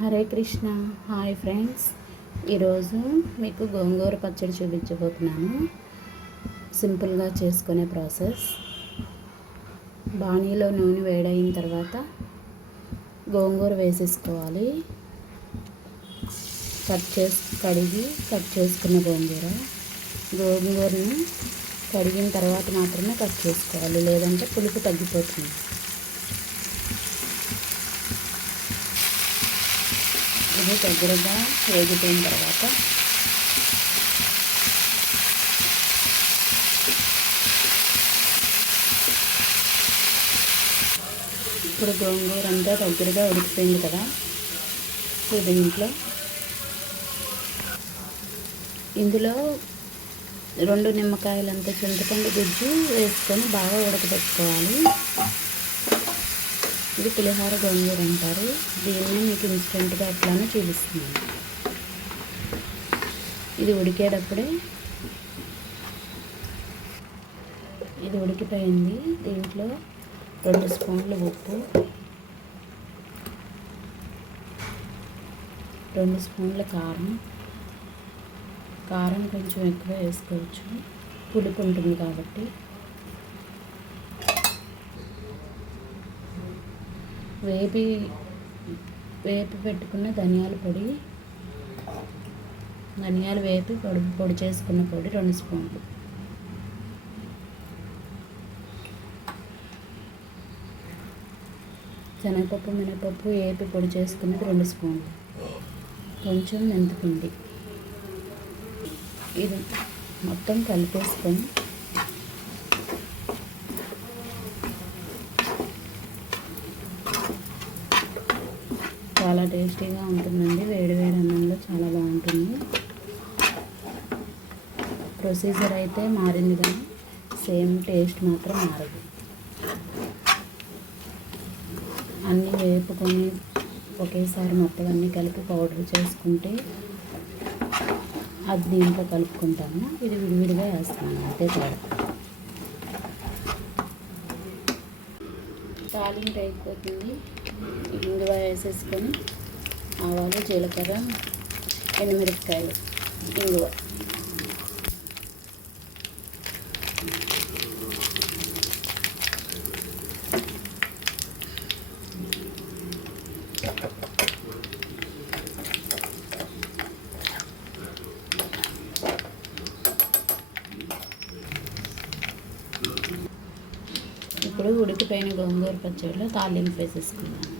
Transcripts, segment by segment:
Hare Krishna. Hi friends. ఈరోజు మీకు గోంగూర పచ్చడి చూపించబోతున్నాను. సింపుల్గా చేసుకునే ప్రాసెస్. బాణీలో నూనె వేడైన తర్వాత గోంగూర వేసేసుకోవాలి. కట్ చేసి కడిగి కట్ చేసుకున్న గోంగూర. గోంగూరను కడిగిన తర్వాత మాత్రమే కట్ చేసుకోవాలి. లేదంటే పులుపు తగ్గిపోతుంది. ఇది దగ్గరగా వేగిపోయిన తర్వాత ఇప్పుడు గోంగూర అంతా దగ్గరగా ఉడికిపోయింది కదా. దీంట్లో ఇందులో రెండు నిమ్మకాయలంత చింతపండు గుజ్జు వేసుకొని బాగా ఉడకబెట్టుకోవాలి. ఇది పులిహార గోంగూర అంటారు. దీన్ని మీకు ఇన్స్టెంట్గా అట్లానే చూపిస్తున్నాను. ఇది ఉడికేటప్పుడే ఇది ఉడికిపోయింది. దీంట్లో రెండు స్పూన్లు ఉప్పు రెండు స్పూన్ల కారం. కారం కొంచెం ఎక్కువ వేసుకోవచ్చు. పులుపు ఉంటుంది కాబట్టి. వేపి వేపి పెట్టుకున్న ధనియాల పొడి ధనియాలు వేపి పొడి పొడి చేసుకున్న పొడి రెండు స్పూన్లు. శనగపప్పు మినపప్పు వేపి పొడి చేసుకున్నది రెండు స్పూన్లు. కొంచెం మెంతిపిండి. ఇది మొత్తం కలిపేసుకొని చాలా టేస్టీగా ఉంటుందండి. వేడి వేడి అన్నంలో చాలా బాగుంటుంది. ప్రొసీజర్ అయితే మారింది కానీ సేమ్ టేస్ట్ మాత్రం మారదు. అన్నీ వేపుకొని ఒకేసారి మొత్తం అన్నీ కలిపి పౌడర్ చేసుకుంటే అది దీంట్లో కలుపుకుంటాము. ఇది విడివిడిగా వేస్తాను అంతే తేడా. తాలింపు అయిపోతుంది. వేసేసుకొని ఆవాలు జీలకర్ర ఎండుమిరపకాయలు ఇంగువ. ఇప్పుడు ఉడికిపోయిన గోంగూర పచ్చడిలో తాలింపు వేసేసుకున్నాను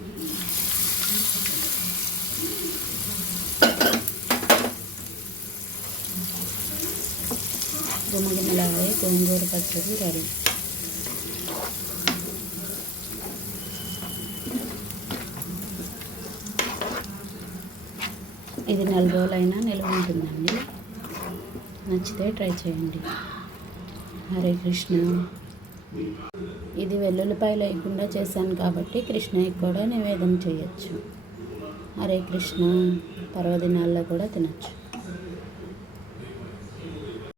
గుమ్మగుమ్మలాగే గోంగూర పచ్చడి రెడీ. ఇది నెల రోజులైనా నిల్వ ఉంటుందండి నచ్చితే ట్రై చేయండి. హరే కృష్ణ. ఇది వెల్లుల్లిపాయలు లేకుండా చేశాను కాబట్టి కృష్ణయ్యకి కూడా నివేదన చేయొచ్చు. హరే కృష్ణ. పర్వదినాల్లో కూడా తినచ్చు.